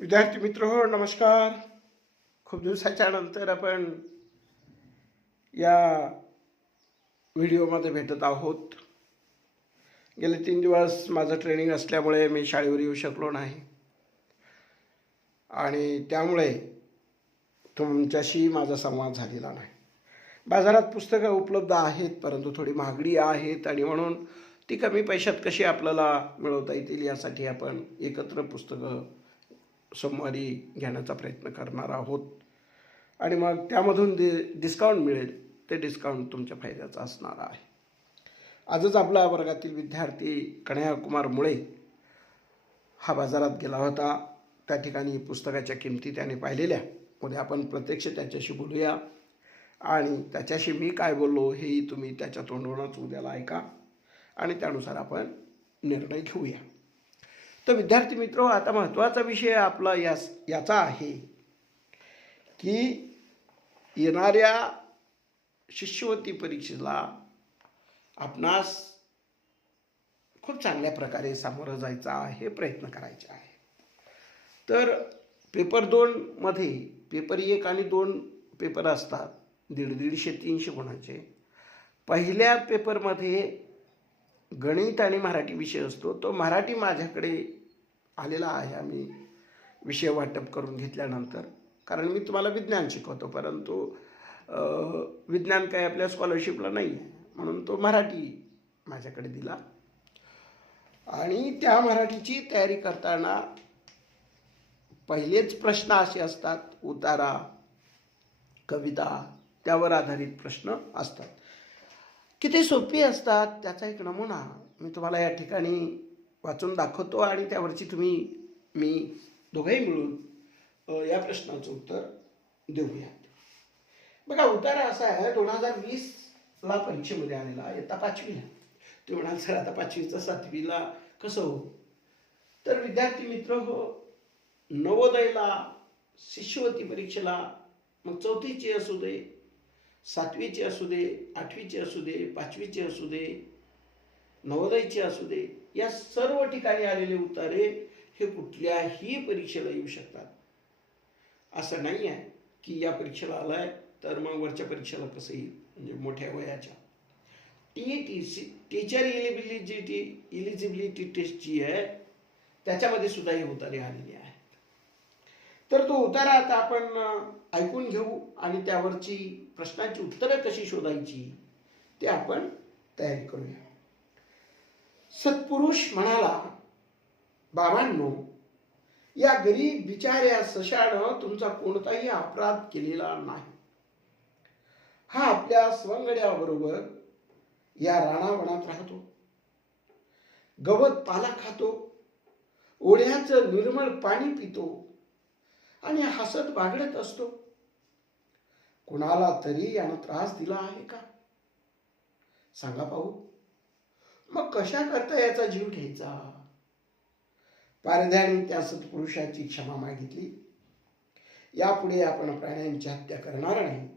विद्यार्थी मित्र हो, नमस्कार. खूप दिवसाच्या नंतर आपण या व्हिडिओमध्ये भेटत आहोत. गेले 3 दिवस माझं ट्रेनिंग असल्यामुळे मी शाळेवर येऊ शकलो नाही आणि त्यामुळे तुमच्याशी माझा संवाद झालेला नाही. बाजारात पुस्तकं उपलब्ध आहेत, परंतु थोडी महागडी आहेत आणि म्हणून ती कमी पैशात कशी आपल्याला मिळवता येतील यासाठी आपण एकत्र पुस्तकं सोमवारी घेण्याचा प्रयत्न करणार आहोत आणि मग त्यामधून डिस्काउंट मिळेल ते डिस्काउंट तुमच्या फायद्याचं असणार आहे. आजच आपला वर्गातील विद्यार्थी कन्हैयाकुमार मुळे हा बाजारात गेला होता. त्या ठिकाणी पुस्तकाच्या किमती त्याने पाहिलेल्या. उद्या आपण प्रत्यक्ष त्याच्याशी बोलूया आणि त्याच्याशी मी काय बोललो हेही तुम्ही त्याच्या तोंडूनच उद्याला ऐका आणि त्यानुसार आपण निर्णय घेऊया. तर विद्यार्थी मित्र, आता महत्त्वाचा विषय आपला याचा आहे की येणाऱ्या शिष्यवृत्ती परीक्षेला आपणास खूप चांगल्या प्रकारे सामोरं जायचं आहे, प्रयत्न करायचे आहे. तर पेपर 2मध्ये पेपर 1 आणि 2 पेपर असतात, 150-300 गुणांचे. पहिल्या पेपरमध्ये गणित आणि मराठी विषय असतो. तो मराठी माझ्याकडे आलेला आहे आम्ही विषय वाटप करून घेतल्यानंतर, कारण मी तुम्हाला विज्ञान शिकवतो, परंतु विज्ञान काय आपल्या स्कॉलरशिपला नाही आहे, म्हणून तो मराठी माझ्याकडे दिला. आणि त्या मराठीची तयारी करताना पहिलेच प्रश्न असे असतात, उतारा, कविता, त्यावर आधारित प्रश्न असतात. किती सोपी असतात त्याचा एक नमुना मी तुम्हाला या ठिकाणी वाचून दाखवतो आणि त्यावरची मी दोघंही मिळून या प्रश्नाचं उत्तर देऊयात. बघा, उतारा असा आहे, 2020ला परीक्षेमध्ये आलेला, इयत्ता 5वीला. ते म्हणाल सर आता 5वीचं 7वीला कसं हो? तर विद्यार्थी मित्र हो, नवोदयला, शिष्यवृत्ती परीक्षेला, मग 4थीची असू दे, 7वीची असू दे, 8वीची असू दे, 5वीची असू दे, नवोदयची असू दे, या सर्व ठिकाणी आलेले उतारे हे कुठल्याही परीक्षेला येऊ शकतात. असं नाही आहे की या परीक्षेला आलाय तर मग वरच्या परीक्षेला कसं येईल, म्हणजे मोठ्या वयाच्या टीचर इलिजिबिलिटी टेस्ट जी आहे त्याच्यामध्ये सुद्धा हे उतारे आलेले आहेत. तर तो उतारा आता आपण ऐकून घेऊ आणि त्यावरची प्रश्नांची उत्तरं कशी शोधायची ते आपण तयारी करूया. सत्पुरुष म्हणाला, बाबांनो, या गरीब बिचाऱ्या सशानं तुमचा कोणताही अपराध केलेला नाही. हा आपल्या स्वंगड्याबरोबर या रानावनात राहतो, गवत पाला खातो, ओढ्याचं निर्मळ पाणी पितो आणि हसत बागडत असतो. कुणाला तरी यानं त्रास दिला आहे का? सांगा पाहू. मग कशा करता याचा जीव घ्यायचा? पारध्याने त्या सत्पुरुषाची क्षमा मागितली. यापुढे आपण प्राण्यांची हत्या करणार नाही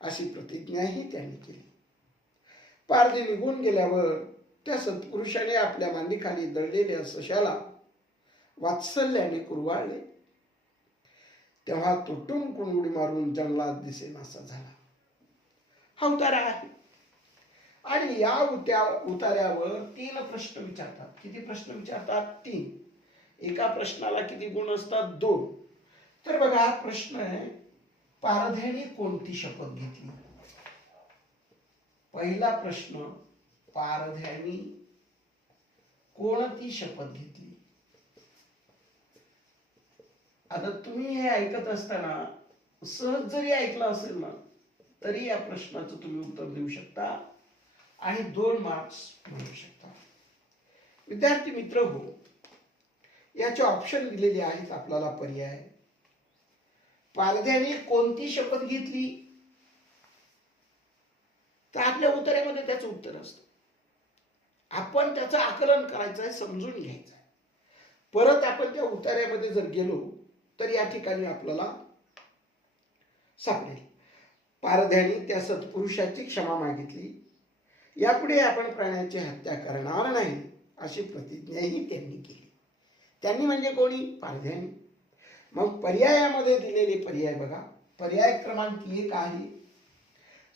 अशी प्रतिज्ञाही त्यांनी केली. पारधी निघून गेल्यावर त्या सत्पुरुषाने आपल्या मांडीखाली दडलेल्या सशाला वात्सल्याने कुरवाळले. तेव्हा तो टुणकून उडी मारून जंगलात दिसेनासा झाला. हा उतारा आहे आणि या उतार्यावर 3 प्रश्न विचारतात. किती प्रश्न विचारतात? 3. एका प्रश्नाला किती गुण असतात? 2. तर बघा, हा प्रश्न आहे, पारध्याने कोणती शपथ घेतली? पहिला प्रश्न, पारध्याने कोणती शपथ घेतली? आता तुम्ही हे ऐकत असताना सहज जरी ऐकलं असेल ना तरी या प्रश्नाचं तुम्ही उत्तर देऊ शकता आणि 2 मार्क्स मिळवू शकता. विद्यार्थी मित्र हो, याचे ऑप्शन दिलेले आहेत आपल्याला पर्याय. पारध्याने कोणती शपथ घेतली तर आपल्या उत्तरामध्ये त्याचं उत्तर असतं. आपण त्याचं आकलन करायचं आहे, समजून घ्यायचं आहे. परत आपण त्या उतार्यामध्ये जर गेलो तर या ठिकाणी आपल्याला सापडेल, पारध्याने त्या सत्पुरुषाची क्षमा मागितली. यापुढे आपण प्राण्यांची हत्या करणार नाही अशी प्रतिज्ञाही त्यांनी केली. त्यांनी म्हणजे कोणी? पारध्याने. मग पर्यायामध्ये दिलेले पर्याय बघा. पर्याय क्रमांक 1 आहे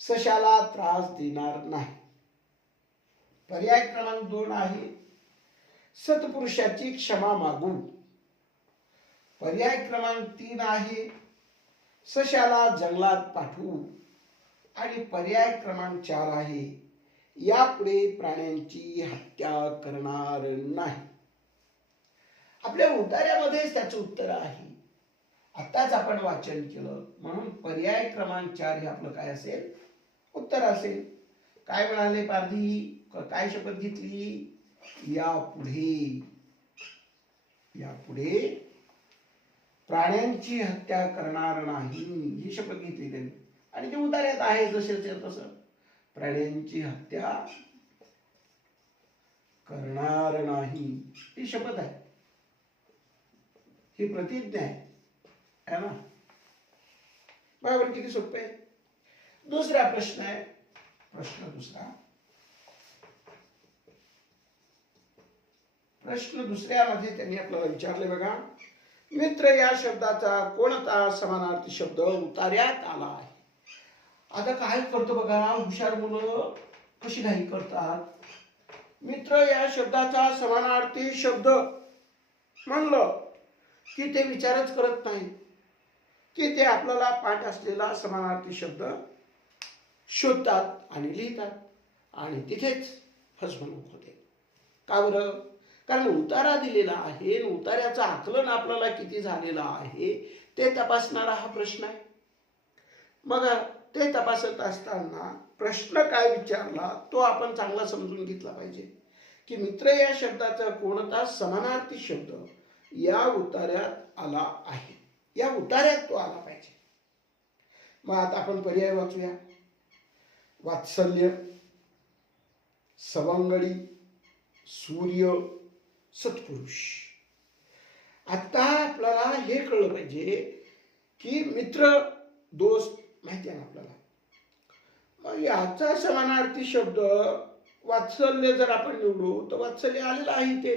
सशाला त्रास देणार नाही. पर्याय क्रमांक 2 आहे सत्पुरुषाची क्षमा मागू. पर्याय क्रमांक 3 आहे सशाला जंगलात पाठवू. आणि पर्याय क्रमांक 4 आहे यापुढे प्राण्यांची हत्या करणार नाही. आपल्या उतार्यामध्येच त्याचं उत्तर आहे. आताच आपण वाचन केलं म्हणून पर्याय क्रमांक 4 हे आपलं काय असेल, उत्तर असेल. काय म्हणाले पारधी, काय शपथ घेतली? यापुढे प्राण्यांची हत्या करणार नाही ही शपथ घेतली त्यांनी. आणि ते उतार्यात आहे जसे तसं, प्राण्यांची हत्या करणार नाही ही शपथ आहे, ही प्रतिज्ञा आहे ना. बरोबर, किती सोपे आहे. दुसरा प्रश्न आहे. प्रश्न दुसऱ्यामध्ये त्यांनी आपल्याला विचारले बघा. मित्र या शब्दाचा कोणता समानार्थी शब्द उतार्यात आला आहे? आता काय करतो बघा, हुशार मुलं कशी घाई करतात. मित्र या शब्दाचा समानार्थी शब्द म्हणलं की ते विचारच करत नाही, की ते आपल्याला पाठ असलेला समानार्थी शब्द शोधतात आणि लिहितात आणि तिथेच फसवणूक होते. का बरं? कारण उतारा दिलेला आहे, उतार्याचं आकलन आपल्याला किती झालेलं आहे ते तपासणारा हा प्रश्न आहे. मग ते तपासत असताना प्रश्न काय विचारला तो आपण चांगला समजून घेतला पाहिजे, की मित्र या शब्दाचा कोणता समानार्थी शब्द या उतार्यात आला आहे. या उतार्यात तो आला पाहिजे. मग आता आपण पर्याय वाचूया. वात्सल्य, सवंगडी, सूर्य, सत्पुरुष. आता आपल्याला हे कळलं पाहिजे की मित्र दोस्त माहिती आहे ना आपल्याला. मग याचा समानार्थी शब्द वात्सल्य जर आपण निवडू तर वात्सल्य आलेलं आहे ते.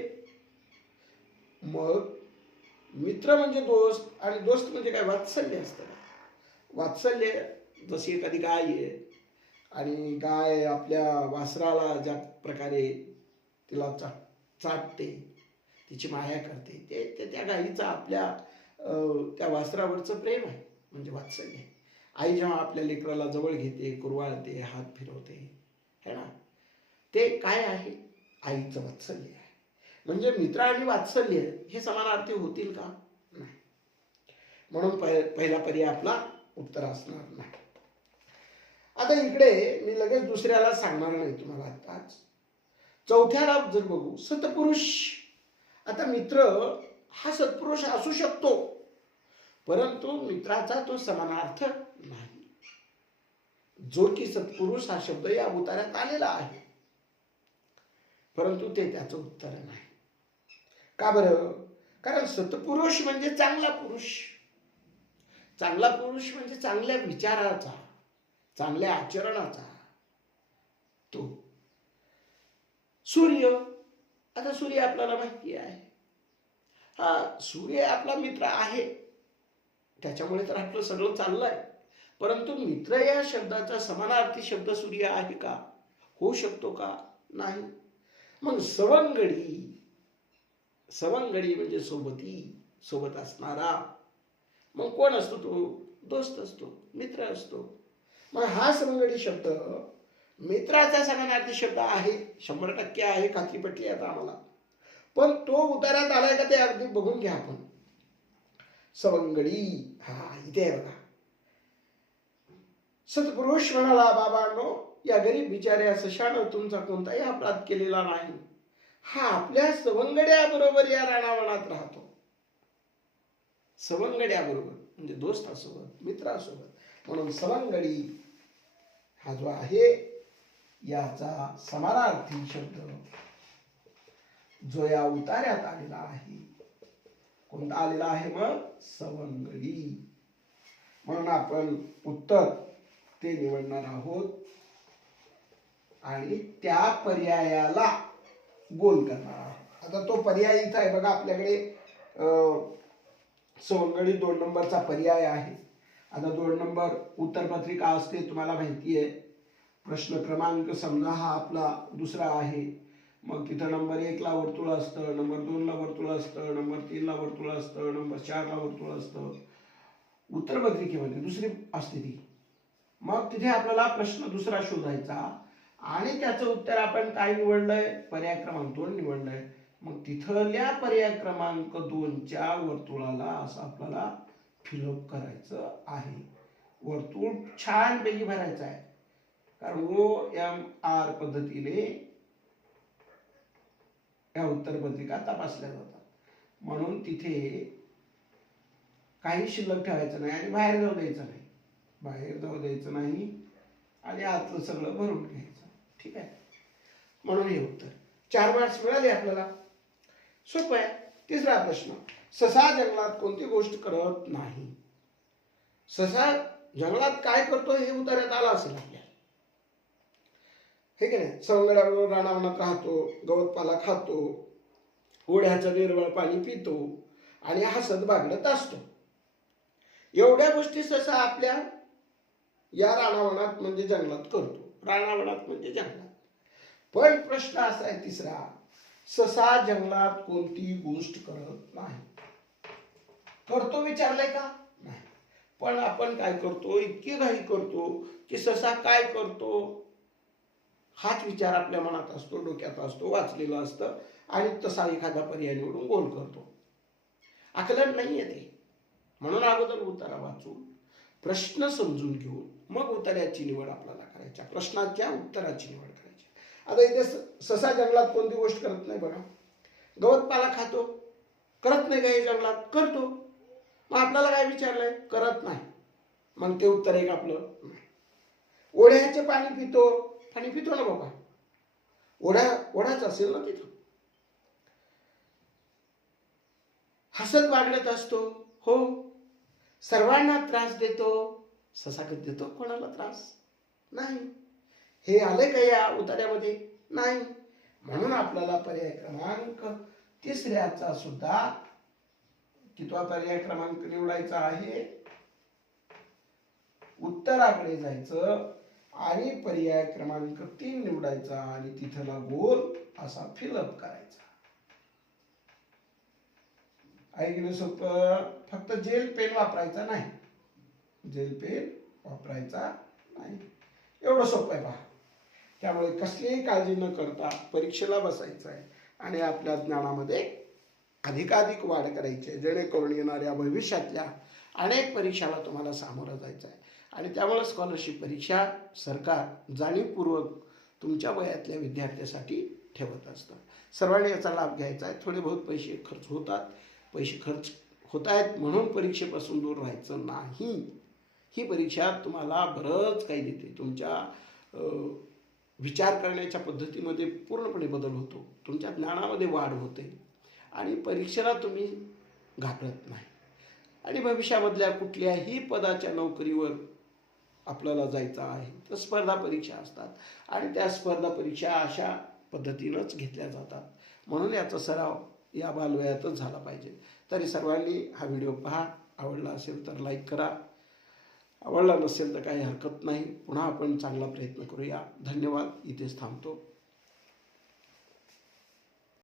मग मित्र म्हणजे दोस्त आणि दोस्त म्हणजे काय, वात्सल्य असतं. वात्सल्य जशी एखादी गाय आहे आणि गाय आपल्या वासराला ज्या प्रकारे तिला चाटते, तिची माया करते, ते त्या गायीचं आपल्या त्या वासरावरचं प्रेम आहे, म्हणजे वात्सल्य. आई जेव्हा आपल्या लेकराला जवळ घेते, कुरवाळते, हात फिरवते, है ना, ते काय आहे, आईचं वात्सल्य आहे. म्हणजे मित्र आणि वात्सल्य हे समानार्थी होतील का? नाही. म्हणून पहिला पर्याय आपला उत्तर असणार नाही. आता इकडे मी लगेच दुसऱ्याला सांगणार नाही तुम्हाला आताच. चौथ्याला जर बघू, सत्पुरुष. आता मित्र हा सत्पुरुष असू शकतो, परंतु मित्राचा तो समानार्थ नाही. जो की सत्पुरुष हा शब्द या उतार्यात आलेला आहे, परंतु ते त्याचं उत्तर नाही. का बरं? कारण सत्पुरुष म्हणजे चांगला पुरुष. चांगला पुरुष म्हणजे चांगल्या विचाराचा, चांगल्या आचरणाचा तो. सूर्य, आता सूर्य आपल्याला माहिती आहे, हा सूर्य आपला मित्र आहे, त्याच्यामुळे तर आपलं सगळं चाललंय. परंतु मित्र या शब्दाचा समानार्थी शब्द सूर्य आहे का? होऊ शकतो का? नाही. मग सवंगडी, सवंगडी म्हणजे सोबती, सोबत असणारा. मग कोण असतो तो? दोस्त असतो, मित्र असतो. मग हा सवंगडी शब्द मित्राचा समानार्थी शब्द आहे, 100% आहे, खात्री पटली आता आम्हाला. पण तो उतारात आलाय का ते अगदी बघून घ्या आपण. सवंगडी, हा इथे आहे बघा. सत्पुरुष म्हणाला, बाबांनो, या गरीब बिचाऱ्या सशानं तुमचा कोणताही अपराध केलेला नाही. हा आपल्या सवंगड्याबरोबर या रानावनात राहतो. सवंगड्याबरोबर म्हणजे दोस्तासोबत, मित्रासोबत. म्हणून सवंगडी हा जो आहे याचा समानार्थी शब्द जो या उतार्यात आलेला आहे, कोणता आलेला आहे? मग सवंगडी. म्हणून आपण उत्तर ते निवडणार आहोत आणि त्या पर्यायाला गोल करणार आहोत. आता तो पर्याय इथं आहे बघा आपल्याकडे. सवंगडी 2 नंबरचा पर्याय आहे. आता 2 नंबर उत्तरपत्रिका असते, तुम्हाला माहिती आहे. प्रश्न क्रमांक समजा हा आपला दुसरा आहे, मग तिथं नंबर 1 ला वर्तुळ असतं, नंबर 2 ला वर्तुळ असतं, नंबर 3 ला वर्तुळ असतं, नंबर 4 ला वर्तुळ असतं. उत्तरपत्रिकेमध्ये दुसरी असते ती. मग तिथे आपल्याला प्रश्न दुसरा शोधायचा आणि त्याचं उत्तर आपण काय निवडलंय, पर्याय क्रमांक 2 निवडलंय. मग तिथल्या पर्याय क्रमांक 2च्या वर्तुळाला असं आपल्याला फिलअप करायचं आहे. वर्तुळ छानपैकी भरायचं आहे, कारण OMR पद्धतीने या उत्तरपत्रिका तपासल्या जातात. म्हणून तिथे काही शिल्लक ठेवायचं नाही आणि बाहेर जाऊ द्यायचं नाही, बाहेर जाऊ द्यायचं नाही आणि आतलं सगळं भरून घ्यायचं. ठीक आहे. म्हणून हे उत्तर 4 मार्क्स मिळाले आपल्याला. सोपं आहे. तिसरा प्रश्न, ससा जंगलात कोणती गोष्ट करत नाही. ससा जंगलात काय करतो हे उत्तरात आलं असेल आपल्याला, हे की नाही. सवंगड्याबरोबर रानावनात राहतो, गवतपाला खातो, ओढ्याचं निर्मळ पाणी पितो आणि हसत बागडत असतो. एवढ्या गोष्टी ससा आपल्या या रानावनात म्हणजे जंगलात करतो. रानावनात म्हणजे जंगलात. पण प्रश्न असा आहे तिसरा, ससा जंगलात कोणती गोष्ट करत नाही. करतो विचारलंय का? नाही. पण आपण काय करतो, इतकी घाई करतो की ससा काय करतो हाच विचार आपल्या मनात असतो, डोक्यात असतो, वाचलेला असतं आणि तसा एखादा पर्याय निवडून गोल करतो. आकलन नाही येते. म्हणून अगोदर उत्तर वाचून प्रश्न समजून घेऊन मग उत्तराची निवड आपल्याला करायची, प्रश्नाच्या उत्तराची निवड करायची. आता इथे ससा जंगलात कोणती गोष्ट करत नाही बघा. गवतपाला खातो, करत नाही काही जंगलात, करतो. मग आपल्याला काय विचारलंय, करत नाही. मग ते उत्तर एक आपलं नाही. ओढ्याचे पाणी पितो, पाणी पितो ना बाबा, ओढाच असेल ना तिथं. हसत बागडत असतो, हो. सर्वांना त्रास देतो, ससा कधी देतो कोणाला त्रास? नाही. हे आले का या उत्तरामध्ये? नाही. म्हणून आपल्याला पर्याय क्रमांक तिसऱ्याचा सुद्धा कितवा पर्याय क्रमांक निवडायचा आहे, उत्तराकडे जायचं आणि पर्याय क्रमांक 3 निवडायचा आणि तिथला गोल असा फिलअप करायचा. ऐकलं सोपं. फक्त जेल पेन वापरायचा नाही, जेल पेन वापरायचा नाही. एवढं सोपं आहे पहा. त्यामुळे कसलीही काळजी न करता परीक्षेला बसायचं आहे आणि आपल्या ज्ञानामध्ये अधिकाधिक वाढ करायची आहे, जेणेकरून येणाऱ्या भविष्यातल्या अनेक परीक्षाला तुम्हाला सामोरं जायचं आहे. आणि त्यामुळे स्कॉलरशिप परीक्षा सरकार जाणीवपूर्वक तुमच्या वयातल्या विद्यार्थ्यासाठी ठेवत असतं. सर्वांनी याचा लाभ घ्यायचा आहे. थोडे बहुत पैसे खर्च होतात, पैसे खर्च होत आहेत म्हणून परीक्षेपासून दूर राहायचं नाही. ही परीक्षा तुम्हाला बरंच काही देते. तुमच्या विचार करण्याच्या पद्धतीमध्ये पूर्णपणे बदल होतो, तुमच्या ज्ञानामध्ये वाढ होते आणि परीक्षेला तुम्ही घाबरत नाही. आणि भविष्यामधल्या कुठल्याही पदाच्या नोकरीवर आपल्याला जायचं आहे तर स्पर्धा परीक्षा असतात आणि त्या स्पर्धा परीक्षा अशा पद्धतीनंच घेतल्या जातात. म्हणून याचा सराव या बालवयातच झाला पाहिजे. तरी सर्वांनी हा व्हिडिओ पहा. आवडला असेल तर लाईक करा, आवडला नसेल तर काही हरकत नाही. पुन्हा आपण चांगला प्रयत्न करूया. धन्यवाद. इथेच थांबतो.